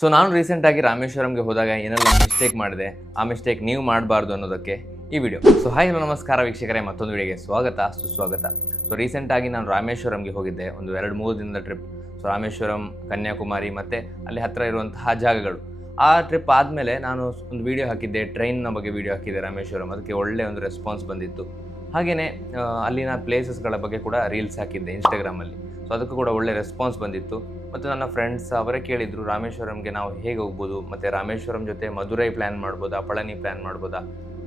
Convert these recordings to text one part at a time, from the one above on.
So ನಾನು ರೀಸೆಂಟಾಗಿ ರಾಮೇಶ್ವರಂಗೆ ಹೋದಾಗ ಏನೆಲ್ಲ ಮಿಸ್ಟೇಕ್ ಮಾಡಿದೆ, ಆ ಮಿಸ್ಟೇಕ್ ನೀವು ಮಾಡಬಾರ್ದು ಅನ್ನೋದಕ್ಕೆ ಈ ವಿಡಿಯೋ. ಸೊ ಹಾಯ್ ಹಲೋ ನಮಸ್ಕಾರ ವೀಕ್ಷಕರೇ, ಮತ್ತೊಂದು ವಿಡಿಯೋಗೆ ಸ್ವಾಗತ ಸುಸ್ವಾಗತ. ಸೊ ರೀಸೆಂಟಾಗಿ ನಾನು ರಾಮೇಶ್ವರಂಗೆ ಹೋಗಿದ್ದೆ, ಒಂದು 2-3 ದಿನದ ಟ್ರಿಪ್. ಸೊ ರಾಮೇಶ್ವರಂ, ಕನ್ಯಾಕುಮಾರಿ ಮತ್ತು ಅಲ್ಲಿ ಹತ್ತಿರ ಇರುವಂತಹ ಜಾಗಗಳು. ಆ ಟ್ರಿಪ್ ಆದಮೇಲೆ ನಾನು ಒಂದು ವಿಡಿಯೋ ಹಾಕಿದ್ದೆ, ಟ್ರೈನ್ನ ಬಗ್ಗೆ ವಿಡಿಯೋ ಹಾಕಿದ್ದೆ ರಾಮೇಶ್ವರಂ. ಅದಕ್ಕೆ ಒಳ್ಳೆಯ ಒಂದು ರೆಸ್ಪಾನ್ಸ್ ಬಂದಿತ್ತು. ಹಾಗೆಯೇ ಅಲ್ಲಿನ ಪ್ಲೇಸಸ್ಗಳ ಬಗ್ಗೆ ಕೂಡ ರೀಲ್ಸ್ ಹಾಕಿದ್ದೆ ಇನ್ಸ್ಟಾಗ್ರಾಮಲ್ಲಿ. ಸೊ ಅದಕ್ಕೂ ಕೂಡ ಒಳ್ಳೆ ರೆಸ್ಪಾನ್ಸ್ ಬಂದಿತ್ತು. ಮತ್ತು ನನ್ನ ಫ್ರೆಂಡ್ಸ್ ಅವರೇ ಕೇಳಿದರು, ರಾಮೇಶ್ವರಂಗೆ ನಾವು ಹೇಗೆ ಹೋಗ್ಬೋದು, ಮತ್ತು ರಾಮೇಶ್ವರಂ ಜೊತೆ ಮಧುರೈ ಪ್ಲ್ಯಾನ್ ಮಾಡ್ಬೋದಾ, ಪಳನಿ ಪ್ಲ್ಯಾನ್ ಮಾಡ್ಬೋದಾ,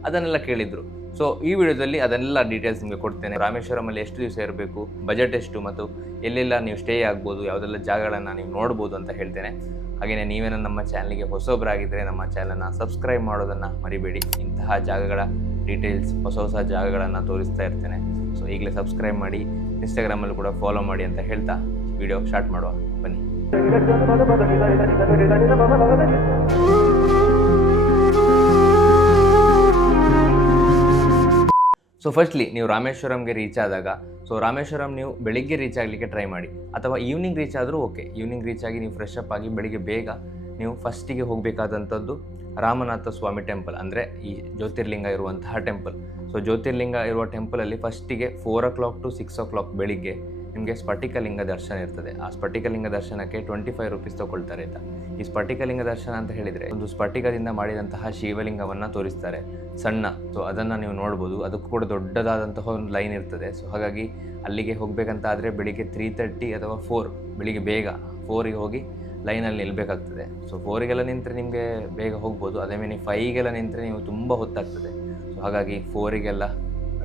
ಅದನ್ನೆಲ್ಲ ಕೇಳಿದರು. ಸೊ ಈ ವಿಡಿಯೋದಲ್ಲಿ ಅದನ್ನೆಲ್ಲ ಡೀಟೇಲ್ಸ್ ನಿಮಗೆ ಕೊಡ್ತೇನೆ. ರಾಮೇಶ್ವರಮಲ್ಲಿ ಎಷ್ಟು ದಿವಸ ಇರಬೇಕು, ಬಜೆಟ್ ಎಷ್ಟು, ಮತ್ತು ಎಲ್ಲೆಲ್ಲ ನೀವು ಸ್ಟೇ ಆಗ್ಬೋದು, ಯಾವುದೆಲ್ಲ ಜಾಗಗಳನ್ನು ನೀವು ನೋಡ್ಬೋದು ಅಂತ ಹೇಳ್ತೇನೆ. ಹಾಗೆಯೇ ನೀವೇನೋ ನಮ್ಮ ಚಾನಲ್ಗೆ ಹೊಸೊಬ್ಬರಾಗಿದ್ದರೆ ನಮ್ಮ ಚಾನಲನ್ನು ಸಬ್ಸ್ಕ್ರೈಬ್ ಮಾಡೋದನ್ನು ಮರಿಬೇಡಿ. ಇಂತಹ ಜಾಗಗಳ ಡೀಟೇಲ್ಸ್, ಹೊಸ ಜಾಗಗಳನ್ನು ತೋರಿಸ್ತಾ ಇರ್ತೇನೆ. ಸೊ ಈಗಲೇ ಸಬ್ಸ್ಕ್ರೈಬ್ ಮಾಡಿ, ಇನ್ಸ್ಟಾಗ್ರಾಮಲ್ಲಿ ಕೂಡ ಫಾಲೋ ಮಾಡಿ ಅಂತ ಹೇಳ್ತಾ ವಿಡಿಯೋ ಸ್ಟಾರ್ಟ್ ಮಾಡುವ, ಬನ್ನಿ. ಸೊ ಫಸ್ಟ್ಲಿ ನೀವು ರಾಮೇಶ್ವರಂಗೆ ರೀಚ್ ಆದಾಗ, ಸೊ ರಾಮೇಶ್ವರಂ ನೀವು ಬೆಳಿಗ್ಗೆ ರೀಚ್ ಆಗಲಿಕ್ಕೆ ಟ್ರೈ ಮಾಡಿ, ಅಥವಾ ಈವ್ನಿಂಗ್ ರೀಚ್ ಆದರೂ ಓಕೆ. ಈವ್ನಿಂಗ್ ರೀಚ್ ಆಗಿ ನೀವು ಫ್ರೆಶ್ ಅಪ್ ಆಗಿ ಬೆಳಿಗ್ಗೆ ಬೇಗ ನೀವು ಫಸ್ಟಿಗೆ ಹೋಗಬೇಕಾದಂಥದ್ದು ರಾಮನಾಥ ಸ್ವಾಮಿ ಟೆಂಪಲ್, ಅಂದರೆ ಈ ಜ್ಯೋತಿರ್ಲಿಂಗ ಇರುವಂತಹ ಟೆಂಪಲ್. ಸೊ ಜ್ಯೋತಿರ್ಲಿಂಗ ಇರುವ ಟೆಂಪಲಲ್ಲಿ ಫಸ್ಟಿಗೆ 4 o'clock to 6 o'clock ಬೆಳಿಗ್ಗೆ ನಿಮಗೆ ಸ್ಫಟಿಕಲಿಂಗ ದರ್ಶನ ಇರ್ತದೆ. ಆ ಸ್ಫಟಿಕಲಿಂಗ ದರ್ಶನಕ್ಕೆ 25 ರೂಪೀಸ್ ತೊಗೊಳ್ತಾರೆ ಆಯಿತಾ. ಈ ಸ್ಫಟಿಕಲಿಂಗ ದರ್ಶನ ಅಂತ ಹೇಳಿದರೆ ಒಂದು ಸ್ಫಟಿಕದಿಂದ ಮಾಡಿದಂತಹ ಶಿವಲಿಂಗವನ್ನು ತೋರಿಸ್ತಾರೆ, ಸಣ್ಣ. ಸೊ ಅದನ್ನು ನೀವು ನೋಡ್ಬೋದು. ಅದಕ್ಕೂ ಕೂಡ ದೊಡ್ಡದಾದಂತಹ ಒಂದು ಲೈನ್ ಇರ್ತದೆ. ಸೊ ಹಾಗಾಗಿ ಅಲ್ಲಿಗೆ ಹೋಗಬೇಕಂತ ಆದರೆ ಬೆಳಿಗ್ಗೆ 3:30 ಅಥವಾ 4 ಬೆಳಿಗ್ಗೆ ಬೇಗ 4ಗೆ ಹೋಗಿ ಲೈನಲ್ಲಿ ನಿಲ್ಲಬೇಕಾಗ್ತದೆ. ಸೊ 4ಗೆಲ್ಲ ನಿಂತರೆ ನಿಮಗೆ ಬೇಗ ಹೋಗ್ಬೋದು. ಅದೇ ಮೇಲೆ 5ಗೆಲ್ಲ ನಿಂತರೆ ನೀವು ತುಂಬ ಹೊತ್ತಾಗ್ತದೆ. ಸೊ ಹಾಗಾಗಿ 4ಗೆಲ್ಲ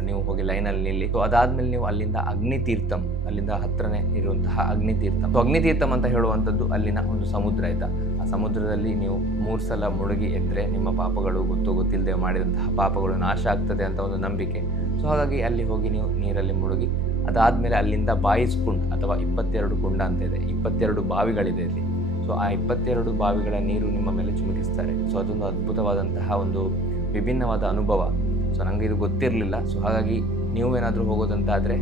ನೀವು ಹೋಗಿ ಲೈನಲ್ಲಿ ನಿಲ್ಲಿ. ಸೊ ಅದಾದಮೇಲೆ ನೀವು ಅಲ್ಲಿಂದ ಅಗ್ನಿತೀರ್ಥಂ, ಅಲ್ಲಿಂದ ಹತ್ತಿರನೇ ಇರುವಂತಹ ಅಗ್ನಿತೀರ್ಥಂ. ಸೊ ಅಗ್ನಿತೀರ್ಥಂ ಅಂತ ಹೇಳುವಂಥದ್ದು ಅಲ್ಲಿನ ಒಂದು ಸಮುದ್ರ ಆಯಿತಾ. ಆ ಸಮುದ್ರದಲ್ಲಿ ನೀವು 3 ಸಲ ಮುಳುಗಿ ಎದ್ದರೆ ನಿಮ್ಮ ಪಾಪಗಳು, ಗೊತ್ತಿಲ್ಲದೆ ಮಾಡಿದಂತಹ ಪಾಪಗಳು ನಾಶ ಆಗ್ತದೆ ಅಂತ ಒಂದು ನಂಬಿಕೆ. ಸೊ ಹಾಗಾಗಿ ಅಲ್ಲಿ ಹೋಗಿ ನೀವು ನೀರಲ್ಲಿ ಮುಳುಗಿ, ಅದಾದಮೇಲೆ ಅಲ್ಲಿಂದ ಬಾಯಿಸ್ ಕುಂಡ್ ಅಥವಾ 22 ಕುಂಡ ಅಂತ ಇದೆ, 22 ಬಾವಿಗಳಿದೆ ಇಲ್ಲಿ. ಸೊ ಆ 22 ಬಾವಿಗಳ ನೀರು ನಿಮ್ಮ ಮೇಲೆ ಚಿಮುಕಿಸ್ತಾರೆ. ಸೊ ಅದೊಂದು ಅದ್ಭುತವಾದಂತಹ ಒಂದು ವಿಭಿನ್ನವಾದ ಅನುಭವ. ಸೊ ನನಗೆ ಇದು ಗೊತ್ತಿರಲಿಲ್ಲ. ಸೊ ಹಾಗಾಗಿ ನೀವೇನಾದರೂ ಹೋಗೋದಂತಾದರೆ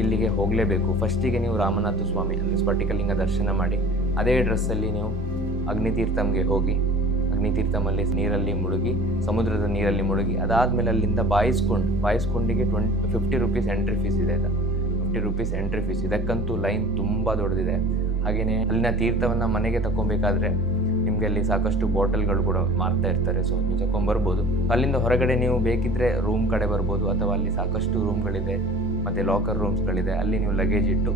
ಇಲ್ಲಿಗೆ ಹೋಗಲೇಬೇಕು. ಫಸ್ಟಿಗೆ ನೀವು ರಾಮನಾಥ ಸ್ವಾಮಿ ಅಂದರೆ ಸ್ಫಟಿಕಲಿಂಗ ದರ್ಶನ ಮಾಡಿ, ಅದೇ ಡ್ರೆಸ್ಸಲ್ಲಿ ನೀವು ಅಗ್ನಿತೀರ್ಥಂಗೆ ಹೋಗಿ, ಅಗ್ನಿತೀರ್ಥಮಲ್ಲಿ ನೀರಲ್ಲಿ ಮುಳುಗಿ, ಸಮುದ್ರದ ನೀರಲ್ಲಿ ಮುಳುಗಿ, ಅದಾದಮೇಲೆ ಅಲ್ಲಿಂದ ಬಾಯಿಸ್ಕೊಂಡಿಗೆ 50 ರೂಪೀಸ್ ಎಂಟ್ರಿ ಫೀಸ್ ಇದೆ ಆಯಿತಾ. 50 ರೂಪೀಸ್ ಎಂಟ್ರಿ ಫೀಸ್. ಇದಕ್ಕಂತೂ ಲೈನ್ ತುಂಬ ದೊಡ್ಡದಿದೆ. ಹಾಗೆಯೇ ಅಲ್ಲಿನ ತೀರ್ಥವನ್ನು ಮನೆಗೆ ತಗೊಬೇಕಾದ್ರೆ ನಿಮಗೆ ಅಲ್ಲಿ ಸಾಕಷ್ಟು ಬಾಟಲ್ಗಳು ಕೂಡ ಮಾರ್ತಾ ಇರ್ತಾರೆ. ಸೊ ನೀವು ತಗೊಂಬರ್ಬೋದು. ಅಲ್ಲಿಂದ ಹೊರಗಡೆ ನೀವು ಬೇಕಿದ್ದರೆ ರೂಮ್ ಕಡೆ ಬರ್ಬೋದು, ಅಥವಾ ಅಲ್ಲಿ ಸಾಕಷ್ಟು ರೂಮ್ಗಳಿದೆ ಮತ್ತು ಲಾಕರ್ ರೂಮ್ಸ್ಗಳಿದೆ. ಅಲ್ಲಿ ನೀವು ಲಗೇಜ್ ಇಟ್ಟು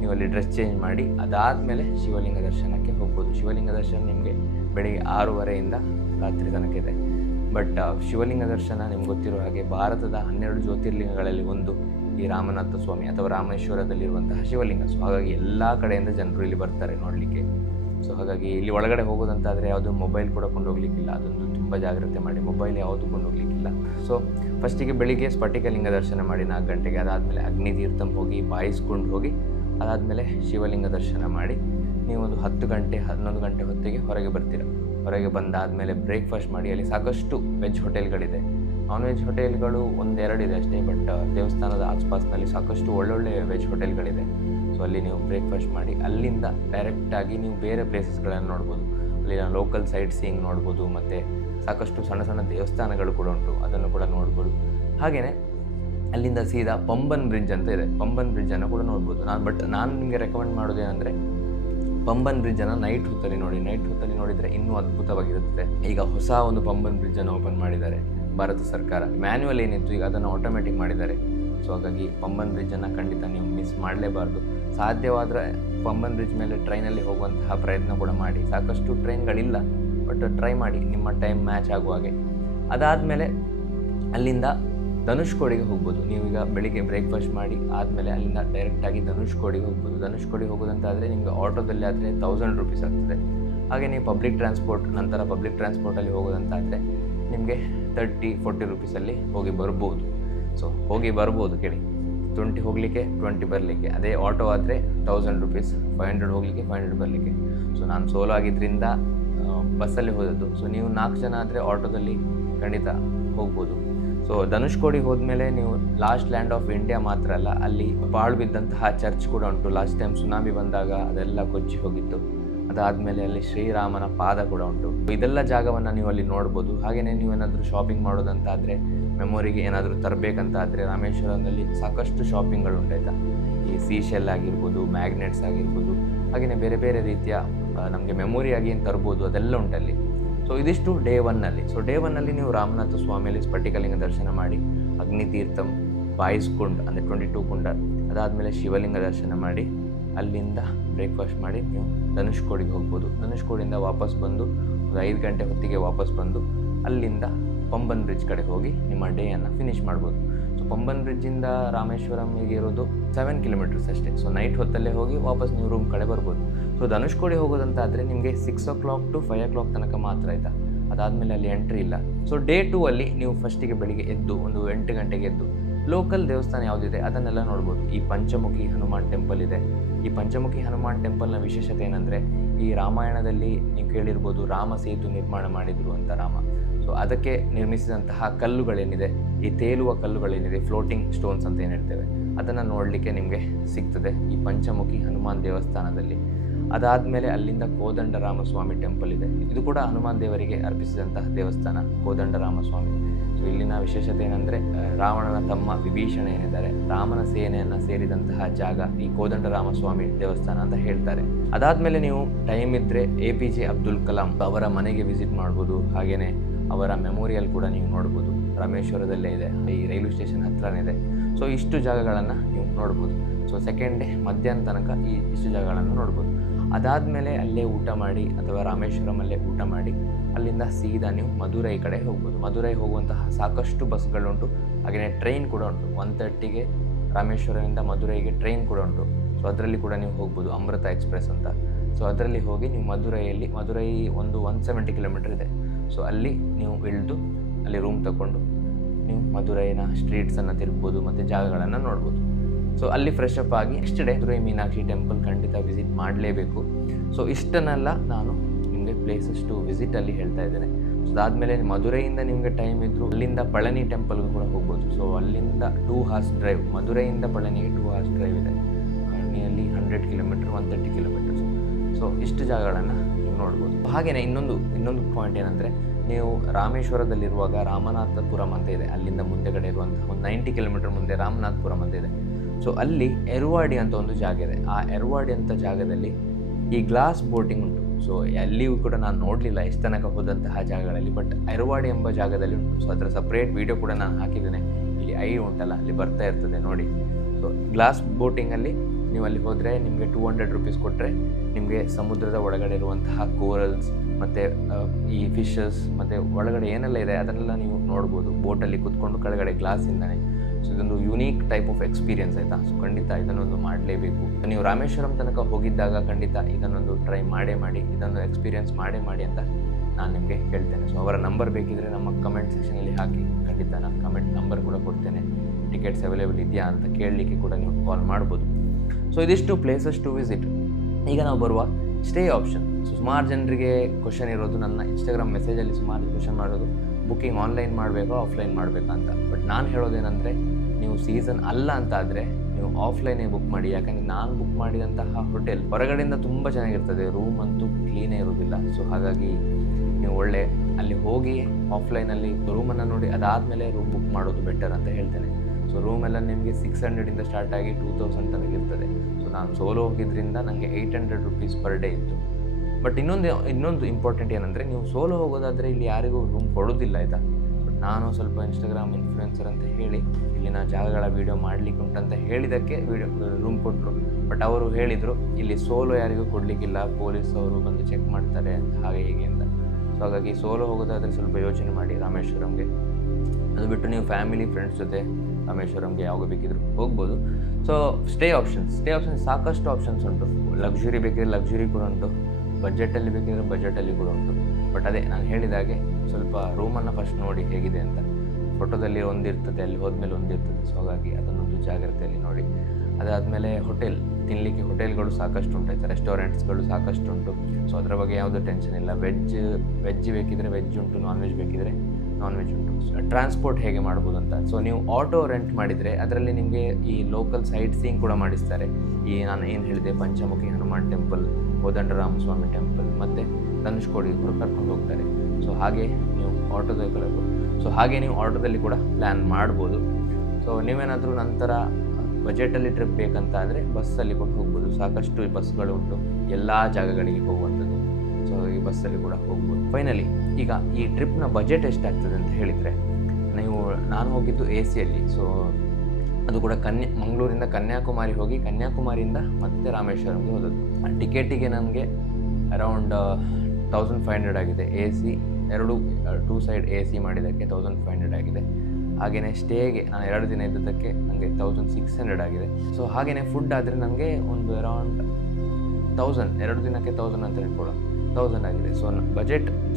ನೀವು ಅಲ್ಲಿ ಡ್ರೆಸ್ ಚೇಂಜ್ ಮಾಡಿ ಅದಾದಮೇಲೆ ಶಿವಲಿಂಗ ದರ್ಶನಕ್ಕೆ ಹೋಗ್ಬೋದು. ಶಿವಲಿಂಗ ದರ್ಶನ ನಿಮಗೆ ಬೆಳಿಗ್ಗೆ 6:30 ರಾತ್ರಿ ತನಕ ಇದೆ. ಬಟ್ ಶಿವಲಿಂಗ ದರ್ಶನ ನಿಮ್ಗೆ ಗೊತ್ತಿರೋ ಹಾಗೆ ಭಾರತದ 12 ಜ್ಯೋತಿರ್ಲಿಂಗಗಳಲ್ಲಿ ಒಂದು ಈ ರಾಮನಾಥ ಸ್ವಾಮಿ ಅಥವಾ ರಾಮೇಶ್ವರದಲ್ಲಿರುವಂತಹ ಶಿವಲಿಂಗ. ಸೊ ಹಾಗಾಗಿ ಎಲ್ಲ ಕಡೆಯಿಂದ ಜನರು ಇಲ್ಲಿ ಬರ್ತಾರೆ ನೋಡಲಿಕ್ಕೆ. ಸೊ ಹಾಗಾಗಿ ಇಲ್ಲಿ ಒಳಗಡೆ ಹೋಗೋದಂತಾದರೆ ಯಾವುದು ಮೊಬೈಲ್ ಕೂಡ ಕೊಂಡೋಗ್ಲಿಕ್ಕಿಲ್ಲ, ಅದೊಂದು ತುಂಬ ಜಾಗ್ರತೆ ಮಾಡಿ. ಮೊಬೈಲ್ ಯಾವುದು ಕೊಂಡೋಗ್ಲಿಕ್ಕಿಲ್ಲ. ಸೊ ಫಸ್ಟಿಗೆ ಬೆಳಿಗ್ಗೆ ಸ್ಫಟಿಕಲಿಂಗ ದರ್ಶನ ಮಾಡಿ 4 ಗಂಟೆಗೆ, ಅದಾದಮೇಲೆ ಅಗ್ನಿತೀರ್ಥಂ ಹೋಗಿ ಬಾಯಿಸ್ಕೊಂಡು ಹೋಗಿ, ಅದಾದಮೇಲೆ ಶಿವಲಿಂಗ ದರ್ಶನ ಮಾಡಿ ನೀವು ಒಂದು 10 ಗಂಟೆ 11 ಗಂಟೆ ಹೊತ್ತಿಗೆ ಹೊರಗೆ ಬರ್ತೀರ. ಹೊರಗೆ ಬಂದಾದಮೇಲೆ ಬ್ರೇಕ್ಫಾಸ್ಟ್ ಮಾಡಿ. ಅಲ್ಲಿ ಸಾಕಷ್ಟು ವೆಜ್ ಹೋಟೆಲ್ಗಳಿದೆ, ನಾನ್ ವೆಜ್ ಹೋಟೆಲ್ಗಳು 1-2 ಇದೆ ಅಷ್ಟೇ. ಬಟ್ ದೇವಸ್ಥಾನದ ಆಸ್ಪಾಸ್ನಲ್ಲಿ ಸಾಕಷ್ಟು ಒಳ್ಳೊಳ್ಳೆ ವೆಜ್ ಹೋಟೆಲ್ಗಳಿದೆ. ಸೊ ಅಲ್ಲಿ ನೀವು ಬ್ರೇಕ್ಫಾಸ್ಟ್ ಮಾಡಿ ಅಲ್ಲಿಂದ ಡೈರೆಕ್ಟಾಗಿ ನೀವು ಬೇರೆ ಪ್ಲೇಸಸ್ಗಳನ್ನು ನೋಡ್ಬೋದು. ಅಲ್ಲಿನ ಲೋಕಲ್ ಸೈಟ್ ಸೀಯಿಂಗ್ ನೋಡ್ಬೋದು, ಮತ್ತು ಸಾಕಷ್ಟು ಸಣ್ಣ ಸಣ್ಣ ದೇವಸ್ಥಾನಗಳು ಕೂಡ ಉಂಟು, ಅದನ್ನು ಕೂಡ ನೋಡ್ಬೋದು. ಹಾಗೆಯೇ ಅಲ್ಲಿಂದ ಸೀದಾ ಪಂಬನ್ ಬ್ರಿಡ್ಜ್ ಅಂತ ಇದೆ, ಪಂಬನ್ ಬ್ರಿಡ್ಜನ್ನು ಕೂಡ ನೋಡ್ಬೋದು. ನಾನು ನಿಮಗೆ ರೆಕಮೆಂಡ್ ಮಾಡೋದೇನೆಂದರೆ ಪಂಬನ್ ಬ್ರಿಡ್ಜನ್ನು ನೈಟ್ ಹೊತ್ತಲ್ಲಿ ನೋಡಿ. ನೈಟ್ ಹೊತ್ತಲ್ಲಿ ನೋಡಿದರೆ ಇನ್ನೂ ಅದ್ಭುತವಾಗಿರುತ್ತದೆ. ಈಗ ಹೊಸ ಒಂದು ಪಂಬನ್ ಬ್ರಿಡ್ಜನ್ನು ಓಪನ್ ಮಾಡಿದ್ದಾರೆ ಭಾರತ ಸರ್ಕಾರ. ಮ್ಯಾನ್ಯುವಲ್ ಏನಿತ್ತು ಈಗ ಅದನ್ನು ಆಟೋಮೆಟಿಕ್ ಮಾಡಿದ್ದಾರೆ. ಸೊ ಹಾಗಾಗಿ ಪಂಬನ್ ಬ್ರಿಡ್ಜನ್ನು ಖಂಡಿತ ನೀವು ಮಿಸ್ ಮಾಡಲೇಬಾರ್ದು. ಸಾಧ್ಯವಾದರೆ ಪಂಬನ್ ಬ್ರಿಡ್ಜ್ ಮೇಲೆ ಟ್ರೈನಲ್ಲಿ ಹೋಗುವಂತಹ ಪ್ರಯತ್ನ ಕೂಡ ಮಾಡಿ. ಸಾಕಷ್ಟು ಟ್ರೈನ್ಗಳಿಲ್ಲ, ಬಟ್ ಟ್ರೈ ಮಾಡಿ ನಿಮ್ಮ ಟೈಮ್ ಮ್ಯಾಚ್ ಆಗುವ ಹಾಗೆ. ಅದಾದಮೇಲೆ ಅಲ್ಲಿಂದ ಧನುಷ್ಕೋಡಿಗೆ ಹೋಗ್ಬೋದು. ನೀವೀಗ ಬೆಳಿಗ್ಗೆ ಬ್ರೇಕ್ಫಾಸ್ಟ್ ಮಾಡಿ ಆದಮೇಲೆ ಅಲ್ಲಿಂದ ಡೈರೆಕ್ಟಾಗಿ ಧನುಷ್ಕೋಡಿಗೆ ಹೋಗ್ಬೋದು. ಧನುಷ್ಕೋಡಿಗೆ ಹೋಗೋದಂತಾದರೆ ನಿಮಗೆ ಆಟೋದಲ್ಲಿ ಆದರೆ 1000 ರೂಪೀಸ್ ಆಗ್ತದೆ. ಹಾಗೆ ನೀವು ಪಬ್ಲಿಕ್ ಟ್ರಾನ್ಸ್ಪೋರ್ಟಲ್ಲಿ ಹೋಗೋದಂತಾದರೆ ನಿಮಗೆ 30-40 ರೂಪೀಸಲ್ಲಿ ಹೋಗಿ ಬರ್ಬೋದು. ಸೊ ಹೋಗಿ ಬರ್ಬೋದು ಕೇಳಿ, 20 ಹೋಗಲಿಕ್ಕೆ 20 ಬರಲಿಕ್ಕೆ. ಅದೇ ಆಟೋ ಆದರೆ 1000 ರೂಪೀಸ್, 500 ಹೋಗಲಿಕ್ಕೆ 500 ಬರಲಿಕ್ಕೆ. ಸೊ ನಾನು ಸೋಲೋ ಆಗಿದ್ದರಿಂದ ಬಸ್ಸಲ್ಲಿ ಹೋದದ್ದು. ಸೊ ನೀವು 4 ಜನ ಆದರೆ ಆಟೋದಲ್ಲಿ ಖಂಡಿತ ಹೋಗ್ಬೋದು. ಸೊ ಧನುಷ್ಕೋಡಿ ಹೋದ್ಮೇಲೆ ನೀವು ಲಾಸ್ಟ್ ಲ್ಯಾಂಡ್ ಆಫ್ ಇಂಡಿಯಾ ಮಾತ್ರ ಅಲ್ಲ, ಅಲ್ಲಿ ಪಾಳು ಬಿದ್ದಂತಹ ಚರ್ಚ್ ಕೂಡ ಉಂಟು. ಲಾಸ್ಟ್ ಟೈಮ್ ಸುನಾಮಿ ಬಂದಾಗ ಅದೆಲ್ಲ ಕೊಚ್ಚಿ ಹೋಗಿತ್ತು. ಅದಾದಮೇಲೆ ಅಲ್ಲಿ ಶ್ರೀರಾಮನ ಪಾದ ಕೂಡ ಉಂಟು. ಇದೆಲ್ಲ ಜಾಗವನ್ನು ನೀವು ಅಲ್ಲಿ ನೋಡ್ಬೋದು. ಹಾಗೆಯೇ ನೀವೇನಾದರೂ ಶಾಪಿಂಗ್ ಮಾಡೋದಂತಾದರೆ, ಮೆಮೊರಿಗೆ ಏನಾದರೂ ತರಬೇಕಂತ ಆದರೆ ರಾಮೇಶ್ವರಂನಲ್ಲಿ ಸಾಕಷ್ಟು ಶಾಪಿಂಗ್ಗಳು ಉಂಟಾಯ್ತಾ. ಈ ಸೀಶೆಲ್ ಆಗಿರ್ಬೋದು, ಮ್ಯಾಗ್ನೆಟ್ಸ್ ಆಗಿರ್ಬೋದು, ಹಾಗೆಯೇ ಬೇರೆ ಬೇರೆ ರೀತಿಯ ನಮಗೆ ಮೆಮೊರಿಯಾಗಿ ಏನು ತರ್ಬೋದು ಅದೆಲ್ಲ ಉಂಟಲ್ಲಿ. ಸೊ ಇದಿಷ್ಟು ಡೇ 1ನಲ್ಲಿ. ಸೊ ಡೇ 1ನಲ್ಲಿ ನೀವು ರಾಮನಾಥ ಸ್ವಾಮಿಯಲ್ಲಿ ಸ್ಫಟಿಕಲಿಂಗ ದರ್ಶನ ಮಾಡಿ, ಅಗ್ನಿತೀರ್ಥಂ, ಬಾಯ್ಸ್ ಕುಂಡ್ ಅಂದರೆ 22 ಕುಂಡ, ಅದಾದಮೇಲೆ ಶಿವಲಿಂಗ ದರ್ಶನ ಮಾಡಿ, ಅಲ್ಲಿಂದ ಬ್ರೇಕ್ಫಾಸ್ಟ್ ಮಾಡಿ ನೀವು ಧನುಷ್ಕೋಡಿಗೆ ಹೋಗ್ಬೋದು. ಧನುಷ್ಕೋಡಿಯಿಂದ ವಾಪಸ್ ಬಂದು ಒಂದು 5 ಗಂಟೆ ಹೊತ್ತಿಗೆ ವಾಪಸ್ ಬಂದು ಅಲ್ಲಿಂದ ಪಂಬನ್ ಬ್ರಿಡ್ಜ್ ಕಡೆ ಹೋಗಿ ನಿಮ್ಮ ಡೇಯನ್ನು ಫಿನಿಷ್ ಮಾಡ್ಬೋದು. ಸೊ ಪಂಬನ್ ಬ್ರಿಡ್ಜಿಂದ ರಾಮೇಶ್ವರಂಗೆ ಇರೋದು 7 ಕಿಲೋಮೀಟರ್ಸ್ ಅಷ್ಟೇ. ಸೊ ನೈಟ್ ಹೊತ್ತಲ್ಲೇ ಹೋಗಿ ವಾಪಸ್ ನೀವು ರೂಮ್ ಕಡೆ ಬರ್ಬೋದು. ಸೊ ಧನುಷ್ಕೋಡಿ ಹೋಗೋದಂತ ಆದರೆ ನಿಮಗೆ 6 o'clock to 5 o'clock ತನಕ ಮಾತ್ರ ಆಯಿತಾ. ಅದಾದಮೇಲೆ ಅಲ್ಲಿ ಎಂಟ್ರಿ ಇಲ್ಲ. ಸೊ ಡೇ 2 ಅಲ್ಲಿ ನೀವು ಫಸ್ಟಿಗೆ ಬೆಳಿಗ್ಗೆ ಎದ್ದು ಒಂದು 8 ಗಂಟೆಗೆ ಎದ್ದು ಲೋಕಲ್ ದೇವಸ್ಥಾನ ಯಾವುದಿದೆ ಅದನ್ನೆಲ್ಲ ನೋಡ್ಬೋದು. ಈ ಪಂಚಮುಖಿ ಹನುಮಾನ್ ಟೆಂಪಲ್ ಇದೆ. ಈ ಪಂಚಮುಖಿ ಹನುಮಾನ್ ಟೆಂಪಲ್ನ ವಿಶೇಷತೆ ಏನಂದರೆ, ಈ ರಾಮಾಯಣದಲ್ಲಿ ನೀವು ಕೇಳಿರ್ಬೋದು ರಾಮ ಸೇತು ನಿರ್ಮಾಣ ಮಾಡಿದರು ಅಂತ ರಾಮ. ಸೊ ಅದಕ್ಕೆ ನಿರ್ಮಿಸಿದಂತಹ ಕಲ್ಲುಗಳೇನಿದೆ, ಈ ತೇಲುವ ಕಲ್ಲುಗಳೇನಿದೆ, ಫ್ಲೋಟಿಂಗ್ ಸ್ಟೋನ್ಸ್ ಅಂತ ಏನು ಹೇಳ್ತೇವೆ, ಅದನ್ನು ನೋಡಲಿಕ್ಕೆ ನಿಮಗೆ ಸಿಗ್ತದೆ ಈ ಪಂಚಮುಖಿ ಹನುಮಾನ್ ದೇವಸ್ಥಾನದಲ್ಲಿ. ಅದಾದಮೇಲೆ ಅಲ್ಲಿಂದ ಕೋದಂಡರಾಮ ಸ್ವಾಮಿ ಟೆಂಪಲ್ ಇದೆ. ಇದು ಕೂಡ ಹನುಮಾನ್ ದೇವರಿಗೆ ಅರ್ಪಿಸಿದಂತಹ ದೇವಸ್ಥಾನ, ಕೋದಂಡರಾಮ ಸ್ವಾಮಿ. ಸೊ ಇಲ್ಲಿನ ವಿಶೇಷತೆ ಏನಂದರೆ, ರಾವಣನ ತಮ್ಮ ವಿಭೀಷಣ ಏನಿದ್ದಾರೆ, ರಾಮನ ಸೇನೆಯನ್ನು ಸೇರಿದಂತಹ ಜಾಗ ಈ ಕೋದಂಡರಾಮ ಸ್ವಾಮಿ ದೇವಸ್ಥಾನ ಅಂತ ಹೇಳ್ತಾರೆ. ಅದಾದಮೇಲೆ ನೀವು ಟೈಮ್ ಇದ್ದರೆ APJ ಅಬ್ದುಲ್ ಕಲಾಂ ಅವರ ಮನೆಗೆ ವಿಸಿಟ್ ಮಾಡ್ಬೋದು. ಹಾಗೆಯೇ ಅವರ ಮೆಮೋರಿಯಲ್ ಕೂಡ ನೀವು ನೋಡ್ಬೋದು. ರಾಮೇಶ್ವರದಲ್ಲೇ ಇದೆ, ಈ ರೈಲ್ವೆ ಸ್ಟೇಷನ್ ಹತ್ರನೇ ಇದೆ. ಸೊ ಇಷ್ಟು ಜಾಗಗಳನ್ನು ನೀವು ನೋಡ್ಬೋದು. ಸೊ ಸೆಕೆಂಡ್ ಡೇ ಮಧ್ಯಾಹ್ನ ತನಕ ಇಷ್ಟು ಜಾಗಗಳನ್ನು ನೋಡ್ಬೋದು. ಅದಾದಮೇಲೆ ಅಲ್ಲೇ ಊಟ ಮಾಡಿ ಅಥವಾ ರಾಮೇಶ್ವರಮಲ್ಲೇ ಊಟ ಮಾಡಿ ಅಲ್ಲಿಂದ ಸೀದಾ ನೀವು ಮಧುರೈ ಕಡೆ ಹೋಗ್ಬೋದು. ಮಧುರೈ ಹೋಗುವಂತಹ ಸಾಕಷ್ಟು ಬಸ್ಗಳುಂಟು, ಹಾಗೆಯೇ ಟ್ರೈನ್ ಕೂಡ ಉಂಟು. 1:30ಗೆ ರಾಮೇಶ್ವರದಿಂದ ಮಧುರೈಗೆ ಟ್ರೈನ್ ಕೂಡ ಉಂಟು. ಸೊ ಅದರಲ್ಲಿ ಕೂಡ ನೀವು ಹೋಗ್ಬೋದು, ಅಮೃತ ಎಕ್ಸ್ಪ್ರೆಸ್ ಅಂತ. ಸೊ ಅದರಲ್ಲಿ ಹೋಗಿ ನೀವು ಮಧುರೈ ಒಂದು 170 ಕಿಲೋಮೀಟರ್ ಇದೆ. ಸೊ ಅಲ್ಲಿ ನೀವು ಇಳಿದು ಅಲ್ಲಿ ರೂಮ್ ತಗೊಂಡು ನೀವು ಮಧುರೈನ ಸ್ಟ್ರೀಟ್ಸನ್ನು ತಿರುಗ್ಬೋದು ಮತ್ತು ಜಾಗಗಳನ್ನು ನೋಡ್ಬೋದು. ಸೊ ಅಲ್ಲಿ ಫ್ರೆಶ್ ಅಪ್ ಆಗಿ next day Madurai Meenakshi temple ಖಂಡಿತ ವಿಸಿಟ್ ಮಾಡಲೇಬೇಕು. ಸೊ ಇಷ್ಟನ್ನೆಲ್ಲ ನಾನು ನಿಮಗೆ ಪ್ಲೇಸಸ್ ಟು ವಿಸಿಟ್ ಅಲ್ಲಿ ಹೇಳ್ತಾ ಇದ್ದೇನೆ. ಸೊ ಅದಾದಮೇಲೆ ಮಧುರೈಯಿಂದ ನಿಮಗೆ ಟೈಮ್ ಇದ್ದರೂ ಅಲ್ಲಿಂದ ಪಳನಿ ಟೆಂಪಲ್ಗೂ ಕೂಡ ಹೋಗ್ಬೋದು. ಸೊ ಅಲ್ಲಿಂದ 2 hours ಡ್ರೈವ್, ಮಧುರೈಯಿಂದ ಪಳನಿಗೆ 2 hours ಡ್ರೈವ್ ಇದೆ. Nearly 100 kilometre, 130 kilometres. ಸೊ ಇಷ್ಟು ಜಾಗಗಳನ್ನು ನೀವು ನೋಡ್ಬೋದು. ಹಾಗೆಯೇ ಇನ್ನೊಂದು ಪಾಯಿಂಟ್ ಏನಂದರೆ, ನೀವು ರಾಮೇಶ್ವರದಲ್ಲಿರುವಾಗ ರಾಮನಾಥಪುರಂ ಅಂತ ಇದೆ. ಅಲ್ಲಿಂದ ಮುಂದೆಗಡೆ ಇರುವಂತಹ ಒಂದು 90 ಕಿಲೋಮೀಟರ್ ಮುಂದೆ ರಾಮನಾಥಪುರಂ ಅಂತ ಇದೆ. ಸೊ ಅಲ್ಲಿ ಎರ್ವಾಡಿ ಅಂತ ಒಂದು ಜಾಗ ಇದೆ. ಆ ಎರ್ವಾಡಿ ಅಂತ ಜಾಗದಲ್ಲಿ ಈ ಗ್ಲಾಸ್ ಬೋಟಿಂಗ್ ಉಂಟು. ಸೊ ಎಲ್ಲಿಯೂ ಕೂಡ ನಾನು ನೋಡಲಿಲ್ಲ ಎಷ್ಟು ತನಕ ಹೋದಂತಹ ಜಾಗಗಳಲ್ಲಿ, ಬಟ್ ಎರ್ವಾಡಿ ಎಂಬ ಜಾಗದಲ್ಲಿ ಉಂಟು. ಸೊ ಅದರ ಸಪ್ರೇಟ್ ವಿಡಿಯೋ ಕೂಡ ನಾನು ಹಾಕಿದ್ದೇನೆ. ಇಲ್ಲಿ ಉಂಟಲ್ಲ, ಅಲ್ಲಿ ಬರ್ತಾ ಇರ್ತದೆ ನೋಡಿ. ಸೊ ಗ್ಲಾಸ್ ಬೋಟಿಂಗಲ್ಲಿ ನೀವು ಅಲ್ಲಿ ಹೋದರೆ ನಿಮಗೆ 200 rupees ಕೊಟ್ಟರೆ ನಿಮಗೆ ಸಮುದ್ರದ ಒಳಗಡೆ ಇರುವಂತಹ ಕೋರಲ್ಸ್ ಮತ್ತು ಈ ಫಿಶಸ್ ಮತ್ತು ಒಳಗಡೆ ಏನೆಲ್ಲ ಇದೆ ಅದನ್ನೆಲ್ಲ ನೀವು ನೋಡ್ಬೋದು. ಬೋಟಲ್ಲಿ ಕೂತ್ಕೊಂಡು ಕೆಳಗಡೆ ಗ್ಲಾಸಿಂದನೇ. ಸೊ ಇದೊಂದು ಯುನೀಕ್ ಟೈಪ್ ಆಫ್ ಎಕ್ಸ್ಪೀರಿಯನ್ಸ್ ಆಯಿತಾ. ಸೊ ಖಂಡಿತ ಇದನ್ನೊಂದು ಮಾಡಲೇಬೇಕು. ನೀವು ರಾಮೇಶ್ವರಂ ತನಕ ಹೋಗಿದ್ದಾಗ ಖಂಡಿತ ಇದನ್ನೊಂದು ಟ್ರೈ ಮಾಡಿ ಇದನ್ನು ಎಕ್ಸ್ಪೀರಿಯನ್ಸ್ ಮಾಡಿ ಅಂತ ನಾನು ನಿಮಗೆ ಹೇಳ್ತೇನೆ. ಸೊ ಅವರ ನಂಬರ್ ಬೇಕಿದ್ದರೆ ನಮ್ಮ ಕಮೆಂಟ್ ಸೆಕ್ಷನಲ್ಲಿ ಹಾಕಿ, ಖಂಡಿತ ನಾನು ಕಮೆಂಟ್ ನಂಬರ್ ಕೂಡ ಕೊಡ್ತೇನೆ. ಟಿಕೆಟ್ಸ್ ಅವೈಲೇಬಲ್ ಇದೆಯಾ ಅಂತ ಕೇಳಲಿಕ್ಕೆ ಕೂಡ ನೀವು ಕಾಲ್ ಮಾಡ್ಬೋದು. ಸೊ ಇದಿಷ್ಟು ಪ್ಲೇಸಸ್ ಟು ವಿಸಿಟ್. ಈಗ ನಾವು ಬರುವ ಸ್ಟೇ ಆಪ್ಷನ್. ಸೊ ಸುಮಾರು ಜನರಿಗೆ ಕ್ವಶನ್ ಇರೋದು, ನನ್ನ ಇನ್ಸ್ಟಾಗ್ರಾಮ್ ಮೆಸೇಜಲ್ಲಿ ಸುಮಾರು ಕ್ವಶನ್ ಮಾಡೋದು, ಬುಕ್ಕಿಂಗ್ ಆನ್ಲೈನ್ ಮಾಡಬೇಕಾ ಆಫ್ಲೈನ್ ಮಾಡಬೇಕಾ ಅಂತ. ಬಟ್ ನಾನು ಹೇಳೋದೇನೆಂದರೆ, ನೀವು ಸೀಸನ್ ಅಲ್ಲ ಅಂತ ಆದರೆ ನೀವು ಆಫ್ಲೈನೇ ಬುಕ್ ಮಾಡಿ. ಯಾಕಂದರೆ ನಾನು ಬುಕ್ ಮಾಡಿದಂತಹ ಹೋಟೆಲ್ ಹೊರಗಡೆಯಿಂದ ತುಂಬ ಚೆನ್ನಾಗಿರ್ತದೆ, ರೂಮ್ ಅಂತೂ ಕ್ಲೀನೇ ಇರೋದಿಲ್ಲ. ಸೊ ಹಾಗಾಗಿ ನೀವು ಒಳ್ಳೆ ಅಲ್ಲಿ ಹೋಗಿ ಆಫ್ಲೈನಲ್ಲಿ ರೂಮನ್ನು ನೋಡಿ ಅದಾದಮೇಲೆ ರೂಮ್ ಬುಕ್ ಮಾಡೋದು ಬೆಟರ್ ಅಂತ ಹೇಳ್ತೇನೆ. ಸೊ ರೂಮೆಲ್ಲ ನಿಮಗೆ 600 ಸ್ಟಾರ್ಟ್ ಆಗಿ 2000 ತನಕ ಇರ್ತದೆ. ಸೊ ನಾನು ಸೋಲೋ ಹೋಗಿದ್ದರಿಂದ ನನಗೆ 800 rupees ಪರ್ ಡೇ ಇತ್ತು. ಬಟ್ ಇನ್ನೊಂದು ಇಂಪಾರ್ಟೆಂಟ್ ಏನಂದರೆ, ನೀವು ಸೋಲೋ ಹೋಗೋದಾದರೆ ಇಲ್ಲಿ ಯಾರಿಗೂ ರೂಮ್ ಕೊಡೋದಿಲ್ಲ ಆಯಿತಾ. ಬಟ್ ನಾನು ಸ್ವಲ್ಪ ಇನ್ಸ್ಟಾಗ್ರಾಮ್ ಇನ್ಫ್ಲುಯೆನ್ಸರ್ ಅಂತ ಹೇಳಿ ಇಲ್ಲಿನ ಜಾಗಗಳ ವೀಡಿಯೋ ಮಾಡಲಿಕ್ಕೆ ಉಂಟಂತ ಹೇಳಿದ್ದಕ್ಕೆ ರೂಮ್ ಕೊಟ್ಟರು. ಬಟ್ ಅವರು ಹೇಳಿದರು ಇಲ್ಲಿ ಸೋಲೋ ಯಾರಿಗೂ ಕೊಡಲಿಕ್ಕಿಲ್ಲ, ಪೊಲೀಸ್ ಅವರು ಬಂದು ಚೆಕ್ ಮಾಡ್ತಾರೆ ಅಂತ, ಹಾಗೆ ಹೀಗೆ ಅಂತ. ಸೊ ಹಾಗಾಗಿ ಸೋಲೋ ಹೋಗೋದಾದರೆ ಸ್ವಲ್ಪ ಯೋಚನೆ ಮಾಡಿ ರಾಮೇಶ್ವರಂಗೆ. ಅದು ಬಿಟ್ಟು ನೀವು ಫ್ಯಾಮಿಲಿ ಫ್ರೆಂಡ್ಸ್ ಜೊತೆ ರಾಮೇಶ್ವರಂಗೆ ಯಾವಾಗ ಬೇಕಿದ್ರು ಹೋಗ್ಬೋದು. ಸೊ ಸ್ಟೇ ಆಪ್ಷನ್ಸ್ ಸಾಕಷ್ಟು ಆಪ್ಷನ್ಸ್ ಉಂಟು. ಲಕ್ಸುರಿ ಬೇಕಿದ್ರೆ ಲಕ್ಸುರಿ ಕೂಡ ಉಂಟು, ಬಜೆಟಲ್ಲಿ ಬೇಕಿದ್ರೆ ಬಜೆಟಲ್ಲಿ ಕೂಡ ಉಂಟು. ಬಟ್ ಅದೇ ನಾನು ಹೇಳಿದಾಗೆ ಸ್ವಲ್ಪ ರೂಮನ್ನು ಫಸ್ಟ್ ನೋಡಿ ಹೇಗಿದೆ ಅಂತ. ಫೋಟೋದಲ್ಲಿ ಒಂದಿರ್ತದೆ, ಅಲ್ಲಿ ಹೋದ್ಮೇಲೆ ಒಂದಿರ್ತದೆ. ಸೊ ಹಾಗಾಗಿ ಅದನ್ನೊಂದು ಜಾಗ್ರತೆಯಲ್ಲಿ ನೋಡಿ. ಅದಾದಮೇಲೆ ತಿನ್ನಲಿಕ್ಕೆ ಹೋಟೆಲ್ಗಳು ಸಾಕಷ್ಟು ಉಂಟಾಯ್ತು, ರೆಸ್ಟೋರೆಂಟ್ಸ್ಗಳು ಸಾಕಷ್ಟು ಉಂಟು. ಸೊ ಅದರ ಬಗ್ಗೆ ಯಾವುದೂ ಟೆನ್ಷನ್ ಇಲ್ಲ. ವೆಜ್ ಬೇಕಿದ್ರೆ ವೆಜ್ ಉಂಟು, ನಾನ್ ವೆಜ್ ಬೇಕಿದ್ರೆ ನಾನ್ ವೆಜ್ ಉಂಟು. ಟ್ರಾನ್ಸ್ಪೋರ್ಟ್ ಹೇಗೆ ಮಾಡ್ಬೋದು ಅಂತ. ಸೊ ನೀವು ಆಟೋ ರೆಂಟ್ ಮಾಡಿದರೆ ಅದರಲ್ಲಿ ನಿಮಗೆ ಈ ಲೋಕಲ್ ಸೈಟ್ ಸೀಯಿಂಗ್ ಕೂಡ ಮಾಡಿಸ್ತಾರೆ. ಈ ನಾನು ಏನು ಹೇಳಿದೆ, ಪಂಚಮುಖಿ ಹನುಮಾನ್ ಟೆಂಪಲ್, ಕೋದಂಡರಾಮ ಸ್ವಾಮಿ ಟೆಂಪಲ್ ಮತ್ತು ಧನುಷ್ಕೋಡಿ ಇಬ್ಬರು ಕರ್ಕೊಂಡು ಹೋಗ್ತಾರೆ. ಸೊ ಹಾಗೆ ನೀವು ಆಟೋದಲ್ಲಿ ಕೂಡ ಪ್ಲ್ಯಾನ್ ಮಾಡ್ಬೋದು. ಸೊ ನೀವೇನಾದರೂ ನಂತರ ಬಜೆಟಲ್ಲಿ ಟ್ರಿಪ್ ಬೇಕಂತ ಆದರೆ ಬಸ್ಸಲ್ಲಿ ಕೂಡ ಹೋಗ್ಬೋದು. ಸಾಕಷ್ಟು ಬಸ್ಗಳು ಉಂಟು ಎಲ್ಲ ಜಾಗಗಳಿಗೆ ಹೋಗುವಂಥದ್ದು. ಸೊ ಈ ಬಸ್ಸಲ್ಲಿ ಕೂಡ ಹೋಗ್ಬೋದು. ಫೈನಲಿ ಈಗ ಈ ಟ್ರಿಪ್ನ ಬಜೆಟ್ ಎಷ್ಟಾಗ್ತದೆ ಅಂತ ಹೇಳಿದರೆ, ನಾನು ಹೋಗಿದ್ದು AC-ಯಲ್ಲಿ. ಸೊ ಅದು ಕೂಡ ಮಂಗಳೂರಿಂದ ಕನ್ಯಾಕುಮಾರಿ ಹೋಗಿ ಕನ್ಯಾಕುಮಾರಿಯಿಂದ ಮತ್ತೆ ರಾಮೇಶ್ವರಂಗೆ ಹೋದದ್ದು. ಟಿಕೆಟಿಗೆ ನನಗೆ ಅರೌಂಡ್ 1500 ಆಗಿದೆ. AC 2 ಸೈಡ್ AC ಮಾಡಿದ್ದಕ್ಕೆ 1500 ಆಗಿದೆ. ಹಾಗೆಯೇ ಸ್ಟೇಗೆ ನಾನು 2 ದಿನ ಇದ್ದದಕ್ಕೆ ನನಗೆ 1600 ಆಗಿದೆ. ಸೊ ಹಾಗೆಯೇ ಫುಡ್ ಆದರೆ ನನಗೆ ಒಂದು ಅರೌಂಡ್ 1000, 2 ದಿನಕ್ಕೆ 1000 ಅಂತ ಹೇಳ್ಕೊಳ್ಳೋ 1000 ಆಗಿದೆ.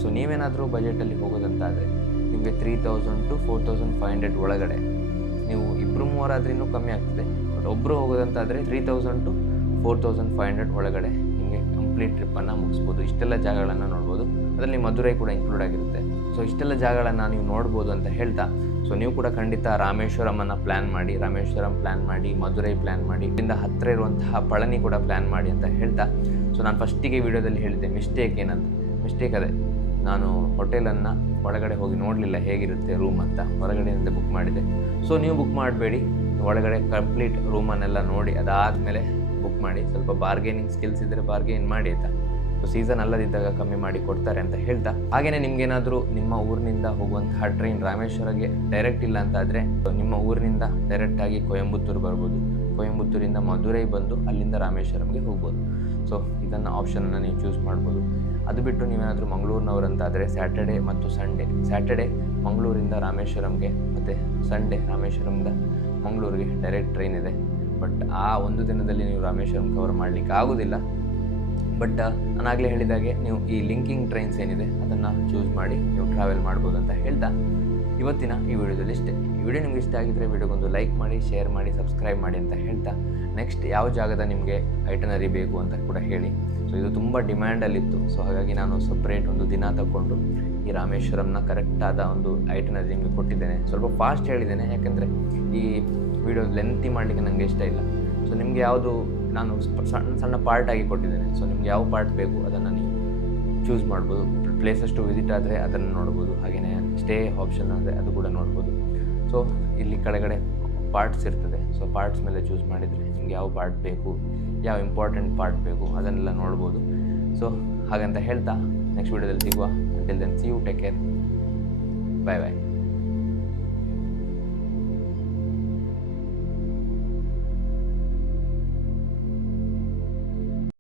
ಸೊ ನೀವೇನಾದರೂ ಬಜೆಟಲ್ಲಿ ಹೋಗೋದಂತಾದರೆ ನಿಮಗೆ 3000 to 4500 ಒಳಗಡೆ. ನೀವು ಇಬ್ಬರು ಮೂವರಾದ್ರೆ ಇನ್ನೂ ಕಮ್ಮಿ ಆಗ್ತದೆ. ಬಟ್ ಒಬ್ಬರು ಹೋಗೋದಂತಾದರೆ 3000 to 4500 ಒಳಗಡೆ ನಿಮಗೆ ಕಂಪ್ಲೀಟ್ ಟ್ರಿಪ್ಪನ್ನು ಮುಗಿಸ್ಬೋದು. ಇಷ್ಟೆಲ್ಲ ಜಾಗಗಳನ್ನು ನೋಡ್ಬೋದು. ಅದರಲ್ಲಿ ಮಧುರೈ ಕೂಡ ಇನ್ಕ್ಲೂಡ್ ಆಗಿರುತ್ತೆ. ಸೊ ಇಷ್ಟೆಲ್ಲ ಜಾಗಗಳನ್ನು ನೀವು ನೋಡ್ಬೋದು ಅಂತ ಹೇಳ್ತಾ, ಸೊ ನೀವು ಕೂಡ ಖಂಡಿತ ರಾಮೇಶ್ವರಮನ್ನು ಪ್ಲ್ಯಾನ್ ಮಾಡಿ, ಮಧುರೈ ಪ್ಲ್ಯಾನ್ ಮಾಡಿ, ಇಲ್ಲಿಂದ ಹತ್ತಿರ ಇರುವಂತಹ ಪಳನಿ ಕೂಡ ಪ್ಲ್ಯಾನ್ ಮಾಡಿ ಅಂತ ಹೇಳ್ತಾ, ಸೊ ನಾನು ಫಸ್ಟಿಗೆ ವಿಡಿಯೋದಲ್ಲಿ ಹೇಳಿದ್ದೆ ಮಿಸ್ಟೇಕ್ ಅದೇ, ನಾನು ಹೋಟೆಲನ್ನು ಒಳಗಡೆ ಹೋಗಿ ನೋಡಲಿಲ್ಲ ಹೇಗಿರುತ್ತೆ ರೂಮ್ ಅಂತ, ಹೊರಗಡೆಯಿಂದ ಬುಕ್ ಮಾಡಿದೆ. ಸೊ ನೀವು ಬುಕ್ ಮಾಡಬೇಡಿ, ಒಳಗಡೆ ಕಂಪ್ಲೀಟ್ ರೂಮನ್ನೆಲ್ಲ ನೋಡಿ ಅದಾದಮೇಲೆ ಬುಕ್ ಮಾಡಿ. ಸ್ವಲ್ಪ ಬಾರ್ಗೇನಿಂಗ್ ಸ್ಕಿಲ್ಸ್ ಇದ್ದರೆ ಬಾರ್ಗೇನ್ ಮಾಡಿ ಆಯಿತಾ. ಸೊ ಸೀಸನ್ ಅಲ್ಲದಿದ್ದಾಗ ಕಮ್ಮಿ ಮಾಡಿ ಕೊಡ್ತಾರೆ ಅಂತ ಹೇಳ್ತಾ, ಹಾಗೆಯೇ ನಿಮಗೇನಾದರೂ ನಿಮ್ಮ ಊರಿನಿಂದ ಹೋಗುವಂತಹ ಟ್ರೈನ್ ರಾಮೇಶ್ವರಕ್ಕೆ ಡೈರೆಕ್ಟ್ ಇಲ್ಲ ಅಂತಾದರೆ ನಿಮ್ಮ ಊರಿನಿಂದ ಡೈರೆಕ್ಟಾಗಿ ಕೊಯಂಬತ್ತೂರು ಬರ್ಬೋದು. ಕೊಯಂಬತ್ತೂರಿಂದ ಮಧುರೈ ಬಂದು ಅಲ್ಲಿಂದ ರಾಮೇಶ್ವರಂಗೆ ಹೋಗ್ಬೋದು. ಸೊ ಇದನ್ನು ಆಪ್ಷನನ್ನು ನೀವು ಚೂಸ್ ಮಾಡ್ಬೋದು. ಅದು ಬಿಟ್ಟು ನೀವೇನಾದರೂ ಮಂಗಳೂರಿನವರಂತಾದರೆ ಸ್ಯಾಟರ್ಡೇ ಮತ್ತು ಸಂಡೇ, ಸ್ಯಾಟರ್ಡೇ ಮಂಗಳೂರಿಂದ ರಾಮೇಶ್ವರಂಗೆ ಮತ್ತು ಸಂಡೇ ರಾಮೇಶ್ವರಂದ ಮಂಗಳೂರಿಗೆ ಡೈರೆಕ್ಟ್ ಟ್ರೈನ್ ಇದೆ. ಬಟ್ ಆ ಒಂದು ದಿನದಲ್ಲಿ ನೀವು ರಾಮೇಶ್ವರಂ ಕವರ್ ಮಾಡಲಿಕ್ಕೆ ಆಗೋದಿಲ್ಲ. ಬಟ್ ನಾನಾಗಲೇ ಹೇಳಿದಾಗೆ ನೀವು ಈ ಲಿಂಕಿಂಗ್ ಟ್ರೈನ್ಸ್ ಏನಿದೆ ಅದನ್ನು ಚೂಸ್ ಮಾಡಿ ನೀವು ಟ್ರಾವೆಲ್ ಮಾಡ್ಬೋದು ಅಂತ ಹೇಳ್ತಾ, ಇವತ್ತಿನ ಈ ವಿಡಿಯೋದಲ್ಲಿ ಇಷ್ಟೇ. ಈ ವಿಡಿಯೋ ನಿಮ್ಗೆ ಇಷ್ಟ ಆಗಿದ್ದರೆ ವಿಡಿಯೋಗೊಂದು ಲೈಕ್ ಮಾಡಿ, ಶೇರ್ ಮಾಡಿ, ಸಬ್ಸ್ಕ್ರೈಬ್ ಮಾಡಿ ಅಂತ ಹೇಳ್ತಾ, ನೆಕ್ಸ್ಟ್ ಯಾವ ಜಾಗದ ನಿಮಗೆ ಐಟನರಿ ಬೇಕು ಅಂತ ಕೂಡ ಹೇಳಿ. ಸೊ ಇದು ತುಂಬ ಡಿಮ್ಯಾಂಡಲ್ಲಿತ್ತು. ಸೊ ಹಾಗಾಗಿ ನಾನು ಸಪ್ರೇಟ್ ಒಂದು ದಿನ ತಗೊಂಡು ಈ ರಾಮೇಶ್ವರಂನ ಕರೆಕ್ಟಾದ ಒಂದು ಐಟನರಿ ನಿಮಗೆ ಕೊಟ್ಟಿದ್ದೇನೆ. ಸ್ವಲ್ಪ ಫಾಸ್ಟ್ ಹೇಳಿದ್ದೇನೆ, ಯಾಕೆಂದರೆ ಈ ವಿಡಿಯೋ ಲೆಂತಿ ಮಾಡಲಿಕ್ಕೆ ನನಗೆ ಇಷ್ಟ ಇಲ್ಲ. ಸೊ ನಿಮಗೆ ಯಾವುದು ನಾನು ಸಣ್ಣ ಪಾರ್ಟಾಗಿ ಕೊಟ್ಟಿದ್ದೇನೆ. ಸೊ ನಿಮ್ಗೆ ಯಾವ ಪಾರ್ಟ್ ಬೇಕು ಅದನ್ನು ನೀವು ಚೂಸ್ ಮಾಡ್ಬೋದು. ಪ್ಲೇಸಸ್ ಟು ವಿಸಿಟ್ ಆದರೆ ಅದನ್ನು ನೋಡ್ಬೋದು. ಹಾಗೆಯೇ ಸ್ಟೇ ಆಪ್ಷನ್ ಆದರೆ ಅದು ಕೂಡ ನೋಡ್ಬೋದು. ಸೊ ಇಲ್ಲಿ ಕೆಳಗಡೆ ಪಾರ್ಟ್ಸ್ ಇರ್ತದೆ. ಸೊ ಪಾರ್ಟ್ಸ್ ಮೇಲೆ ಚೂಸ್ ಮಾಡಿದರೆ ನಿಮ್ಗೆ ಯಾವ ಪಾರ್ಟ್ ಬೇಕು, ಯಾವ ಇಂಪಾರ್ಟೆಂಟ್ ಪಾರ್ಟ್ ಬೇಕು ಅದನ್ನೆಲ್ಲ ನೋಡ್ಬೋದು. ಸೊ ಹಾಗಂತ ಹೇಳ್ತಾ ನೆಕ್ಸ್ಟ್ ವಿಡಿಯೋದಲ್ಲಿ ಸಿಗುವ. Until then see you, take care, bye bye.